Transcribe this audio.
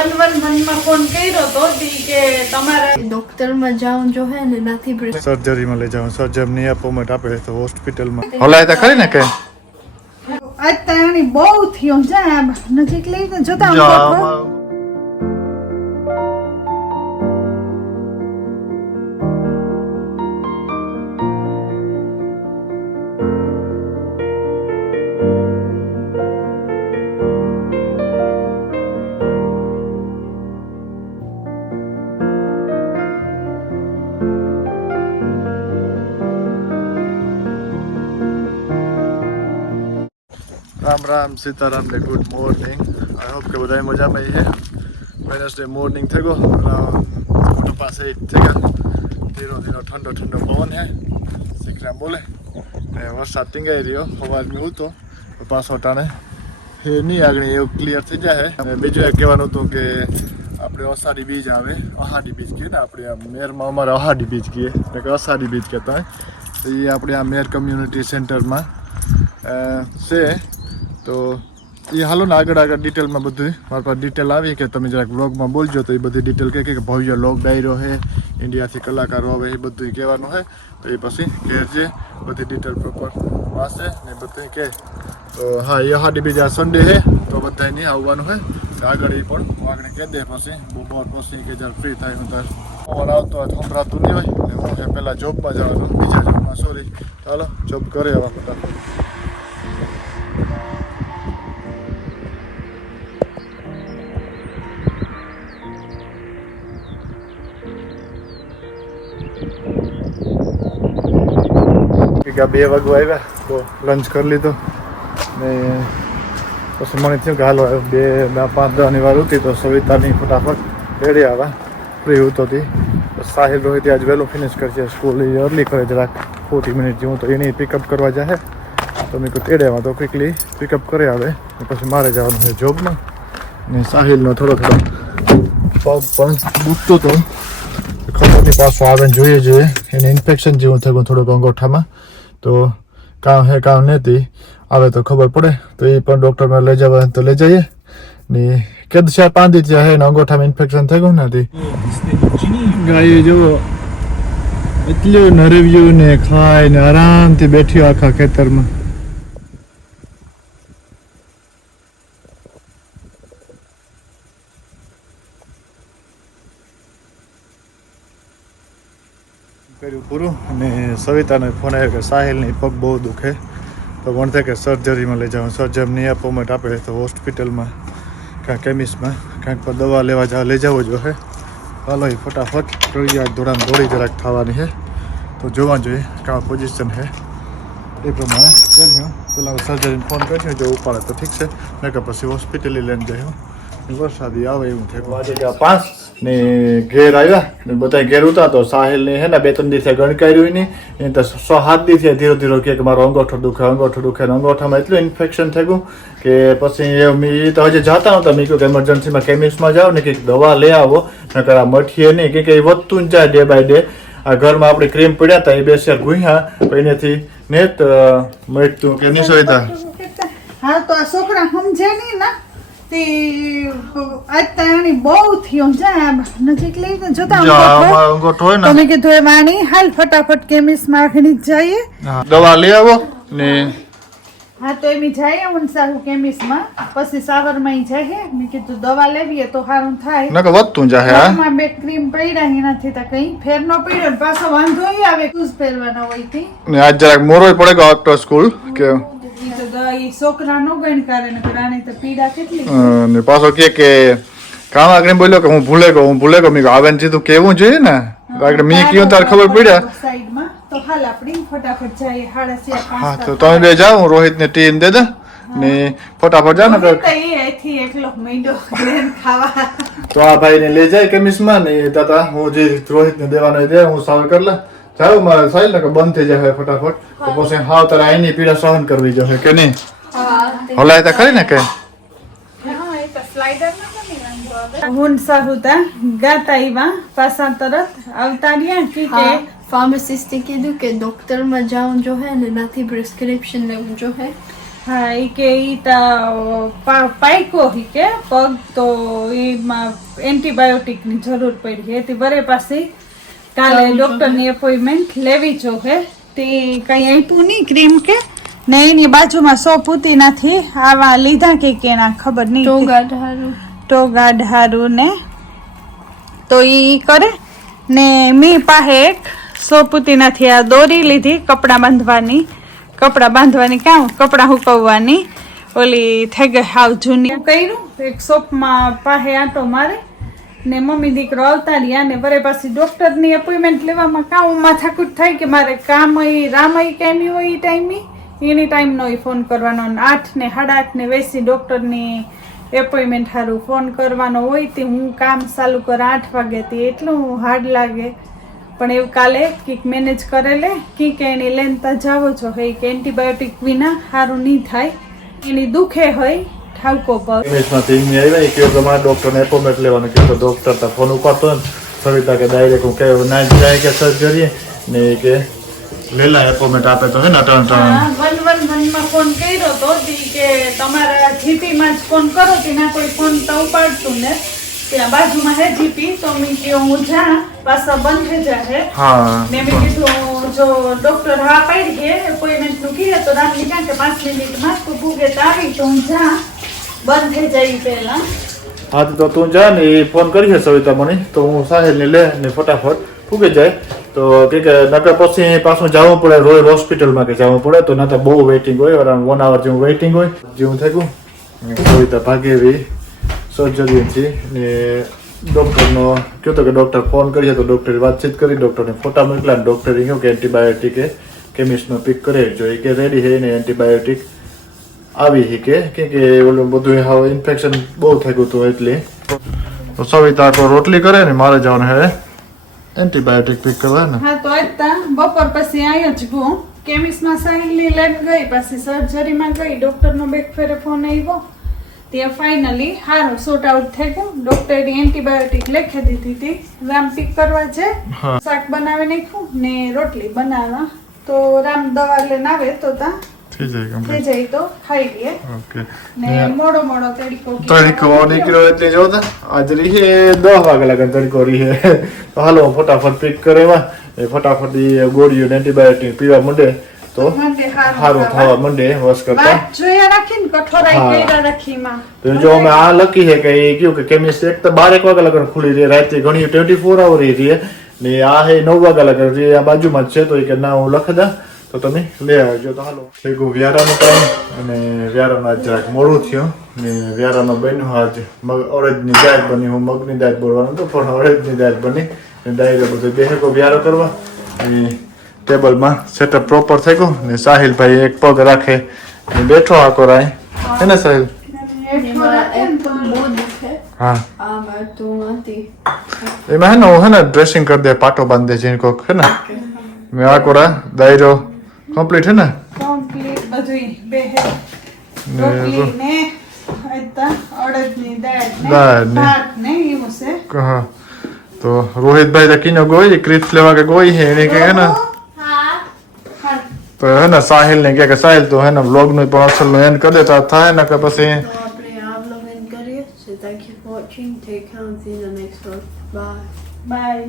111 માં ફોન કર્યો તો કે તમારા ડોક્ટર માં જાઉં જો હે ને નથી સર્જરી માં લઈ જાઉં સર્જરી અપોઇન્ટમેન્ટ આપે તો હોસ્પિટલ માં હલાય તો ખરી ને કે આજ તાણી બહુ થયો જા નજીક લઈને જોતા राम राम सीताराम ने गुड मॉर्निंग आई होप के बधाई मजा में ही है वेडनेसडे मॉर्निंग थे गो फोटो पास ही थे धीरो धीरो ठंडो ठंडो पवन है सीखना बोले वरसाद टींगाई रह्यो अवाज में हूँ तो पास हटाने हे नहीं आगणी एवं क्लियर थी जाए बीजू एक कहेवानुं हतुं के આપણે અષાઢી બીજ આવે અહાડી બીજ કહીએ ને આપણે આ મેરમાં અમારે અહાડી બીજ કહીએ એટલે કે અષાઢી બીજ કહેતા હોય તો એ આપણે આ મેર કમ્યુનિટી સેન્ટરમાં છે તો એ હાલો ને આગળ આગળ ડિટેલમાં બધું મારી પાસે ડિટેલ આવી કે તમે જરાક વ્લોગમાં બોલજો તો એ બધી ડિટેલ કહે કે ભવ્ય લોક ડાયરો છે ઇન્ડિયાથી કલાકારો આવે એ બધું કહેવાનું છે તો એ પછી ઘેર છે બધી ડિટેલ પ્રોપર વાંચે ને બધું કહે તો હા એ અહાડી બીજ આ સન્ડે છે તો બધાય નહીં આવવાનું છે આગળ એ પણ આગળ કહી દે પછી બપોર પછી કે જ્યારે ફ્રી થાય હું ત્યારે ફોન આવતો હોય સંભળાતું નહીં હોય એટલે હું છે પહેલાં જોબમાં જવાનું બીજા જોબમાં સોરી ચાલો જોબ કરે આવા ફટાફટ કે 2 વાગવા આવ્યા તો લંચ કરી લીધો ને પછી મને થયું કે હાલો 5-10ની વાર હતી તો સવિતાની ફટાફટ રેડી આવ્યા ફ્રી હતો હતી સાહિલ રોહિત આજ વહેલું ફિનિશ કરશે સ્કૂલ અર્લી કરે જરાક 40 મિનિટ જેવું તો એને પિકઅપ કરવા જાય તો મેં કહું તેડેમાં તો ક્વિકલી પિકઅપ કરી આવે પછી મારે જવાનું છે જોબમાં ને સાહિલનો થોડો પગ પણ દુખતો હતો ખબર નહીં પાછો આવે ને જોઈએ એને ઇન્ફેક્શન જેવું થયું થોડુંક અંગોઠામાં તો કામ હે કામ નથી આવે તો ખબર પડે તો એ પણ ડૉક્ટરમાં લઈ જવા તો લઈ જઈએ ને કે 4-5 દિવસ હે ને અંગોઠામાં ઇન્ફેક્શન થઈ ગયું નથી ગાય જો એટલું નરવ્યું ને ખાય ને આરામથી બેઠ્યું આખા ખેતરમાં કર્યું પૂરું અને સવિતાને ફોન આવ્યો કે સાહિલની પગ બહુ દુખે તો મને થાય કે સર્જરીમાં લઈ જાઉં સર્જરીની અપોઇન્ટમેન્ટ આપે તો હોસ્પિટલમાં કાંઈ કેમિસ્ટમાં કાંઈક પર દવા લેવા લઈ જવો જોઈએ હાલો એ ફટાફટ દોડામ દોડી જરાક થવાની છે તો જોવા જોઈએ કાં પોઝિશન છે એ પ્રમાણે કર્યું પેલા સર્જરીને ફોન કર્યો જો ઉપાડે તો ઠીક છે ને કે પછી હોસ્પિટલે લઈને જઈએ વરસાદી આવે એવું થયું વાગે ગયા 5 ને ઘેર આવ્યા ને બધા ઘેર ઉતા તો સાહિલ ને હે ને 2-3 દિવસે ગણકાર્યું નહીં એ તો 6-7 દિવસે ધીરે ધીરે કે મારો અંગોઠો દુખે ને અંગોઠામાં એટલું ઇન્ફેક્શન થઈ ગયું કે પછી એ તો હજી જતા નહોતા મેં કહ્યું કે એમરજન્સીમાં કેમિસ્ટમાં જાઓ ને કંઈક દવા લઈ આવો નકર આ મઠીએ નહીં કે એ વધતું જ જાય ડે બાય ડે આ ઘરમાં આપણે ક્રીમ પડ્યા હતા એ 2 શેર ગુહ્યા એનાથી નેત મટતું કે નહીં સોયતા હા તો આ છોકરા સમજે નહીં ના તે આજ તાણી બહુ થયો જા નજીક લઈને જોતા અંગોઠો હોય ને તમે કીધું એ વાણી હાલ ફટાફટ કેમિસ્ટમાં આખણી જઈએ દવા લઈ આવો ને હા તો એમ જાય સારું કેમિસ્ટમાં પછી સાવરમાં જાય મેં કીધું દવા લેવીએ તો સારું થાય નકર વધતું જાય આમાં 2 ક્રીમ પડ્યા એનાથી તો કઈ ફેર ન પડ્યો પાછો વાંધો આવે શૂઝ પહેરવાના હોય થી ને આજ જરાક મોરોય પડે ગયો આફ્ટર સ્કૂલ કે છોકરાનો ગણકારે ને રાણી તો પીડા કેટલી ને પાછો કે કામ આગળ બોલ્યો કે હું ભૂલે ગયો મેં આવે ને સીધું કેવું જોઈએ ને આગળ મેં કીધું તાર ખબર પડ્યા સાઈડમાં તો હાલ આપણી ફટાફટ જાય 4:30 હા તો તમે બે જાઓ રોહિત ને ટીન દે દે ને ફટાફટ જાઓ ને એથી એકલો મહિનો ખાવા તો આ ભાઈ ને લઈ જાય કેમિસ્ટમાં ને તાતા હું જે રોહિત ને દેવાનો દે હું સાવ કરી લે ચાલો મારે સાઈલ ને બંધ થઈ જાય ફટાફટ તો પછી હાવ તારે આઈની પીડા સહન કરવી જોઈએ કે નહીં હલાય તો ખરી ને કે હું સારુતા ગાતા ઈવા પાસા તરત આવતા રહ્યા કે ફાર્માસિસ્ટે કીધું કે ડોક્ટરમાં જાઉં જો હે ને નાથી પ્રિસ્ક્રિપ્શન લેવું જો હે હા ઈ કે ઈ પાયકો હી કે પગ તો એમાં એન્ટીબાયોટિક ની જરૂર પડી હતી બરે પાસે કાલે ડોક્ટર ની એપોઇન્ટમેન્ટ લેવી જોહે તે કઈ આપ્યું નહીં ક્રીમ કે ને એની બાજુમાં સો પુતીનાથી આવા લીધા કે કેના ખબર નહીં ટોગાઢ હારું ને તો ઈ કરે ને મી પાસે એક સો પુતીનાથી આ દોરી લીધી કપડાં બાંધવાની કામ કપડાં હુકવવાની ઓલી થઈ ગઈ હાવ જૂની કર્યું એક શોપમાં પાસે આંટો મારે ને મમ્મી દીકરો આવતા રહ્યા ને બરે પાછી ડોક્ટરની એપોઇન્ટમેન્ટ લેવામાં કામ માથાકૂટ થાય કે મારે કામ રામય કેમી હોય એ ટાઈમે એની ટાઈમનો ફોન કરવાનો 8 ને 8:30 ને વેસી ડોક્ટરની એપોઇન્ટમેન્ટ સારું ફોન કરવાનો હોય તે હું કામ ચાલુ કર 8 વાગે તે એટલું હાર્ડ લાગે પણ એવું કાલે કીક મેનેજ કરેલે કીક એની લેનતા જાવો છો હે કે એન્ટીબાયોટિક વિના સારું નહીં થાય એની દુખે હોય ઠાવકો પર ઇંગ્લિશમાંથી ઇંગ્લિશ આવ્યા કે તમારે ડોક્ટરને એપોઇન્ટમેન્ટ લેવાનું કે તો ડોક્ટર તો ફોન ઉપાડતો ને સવિતા કે ડાયરેક્ટ હું કે ના જાય કે સર્જરી ને કે લેલા એપોઇન્ટમેન્ટ આપે તો હે ને ટર્ન 111 માં ફોન કર્યો તો કે તમારા જીપી માં જ ફોન કરો કે ના કોઈ ફોન તો ઉપાડતું ને ત્યાં બાજુમાં હે જીપી તો મેં કીધું હું જા પાછા બંધ થઈ જાય હા મેં કીધું જો ડોક્ટર હા પાડી કે એપોઇન્ટમેન્ટ નું કીધે તો રામની કાં કે 5 મિનિટમાં તો પૂગે તો આવી તો હું જા બંધ થઈ જાય પહેલા હા તો તું જા ને એ ફોન કરી છે સવિતા મને તો હું સાહેબને લે ને ફટાફટ પૂગે જાય તો કે નકર પછી પાછું જવું પડે રોયલ હોસ્પિટલમાં કે જવું પડે તો નકર બહુ વેઇટિંગ હોય અરાઉન્ડ 1 hour જેવું વેઇટિંગ હોય જેવું થઈ ગયું સવિતા ભાગે એવી સર્જરી છે ને ડોક્ટરનો કહ્યું તો કે ડોક્ટર ફોન કરીએ તો ડોક્ટરે વાતચીત કરી ડોક્ટરને ફોટા મોકલા ને ડોક્ટરે કહ્યું કે એન્ટીબાયોટિક એ કેમિસ્ટનો પિક કરે જો એ કે રેડી છે ને એન્ટીબાયોટિક આવી છે કે ઓલું બધું હવે ઇન્ફેક્શન બહુ થઈ ગયું હતું એટલે તો સવિતા તો રોટલી કરે ને મારે જવાનું હે એન્ટીબાયોટિક પિક કરવા ને હા તો આજ બપોર પછી આવ્યો જ હું કેમિસ્ટમાં સાઈનલી લઈને ગઈ પછી સર્જરીમાં ગઈ ડોક્ટરનો બેક ફેરે ફોન આવ્યો ત્યાં ફાઇનલી સારું સોર્ટ આઉટ થઈ ગયું ડોક્ટરે એન્ટીબાયોટિક લખી દીધી હતી રામ પિક કરવા છે શાક બનાવી નાખ્યું ને રોટલી બનાવવા તો રામ દવા લઈને આવે તો થઈ જાય તો ખાઈ લઈએ ઓકે ને મોડો તડકો નીકળ્યો એટલે જો આજ રહી 10 વાગે લગન તડકો રહી તો હાલો ફટાફટ પિક કરેવા એ ફટાફટ ગોળીઓ એન્ટીબાયોટિક પીવા માંડે તો સારું થવા માંડે વોશ કરતા જોયા રાખીને કઠોરાઈ કર્યા રાખીમાં તો જો અમે આ લખી છે કે એ કયું કે કેમિસ્ટ એક તો 12 વાગે લગન ખુલી રહી રાતે ઘણી 24 hour રહી ને આ હે 9 વાગે લગન રહી આ બાજુમાં જ છે તો કે ના હું લખ દા તો તમે લઈ આવજો તો હાલો થઈ ગયું વ્યારાનો ટાઈમ અને વ્યારામાં જરાક મોડું થયું ને વ્યારામાં બન્યું આજ અડદની દાળ બની હું મગની દાળ બોલવાનું તો પણ અડદની દાળ બની ને દાળ બધું બેહકો વ્યારો કરવા અને ટેબલમાં સેટઅપ પ્રોપર થઈ ગયું ને સાહિલભાઈ એક પગ રાખે ને બેઠો આકો રાય હે ને સાહિલ હા એમાં હે ને હું હે ને ડ્રેસિંગ કરી દે પાટો બાંધે છે કોક હે ને મેં આકો રા દાયરો કમ્પ્લીટ હે ને કમ્પ્લીટ બધું બેહે રોટલી ને અડદની દાળ ને ભાત ને એવું છે હા તો રોહિતભાઈ તો કિનો ગોઈ ક્રિપ્સ લેવા કે ગોઈ હે એને કે ને તો હે ને સાહિલ ને કે સાહિલ તો હે ને વ્લોગ નું પણ અસલ નું એન્ડ કરી દેતા થાય ને કે પછી આપણે આ વ્લોગ એન્ડ કરીએ so thank you for watching take care and see you in the next vlog bye by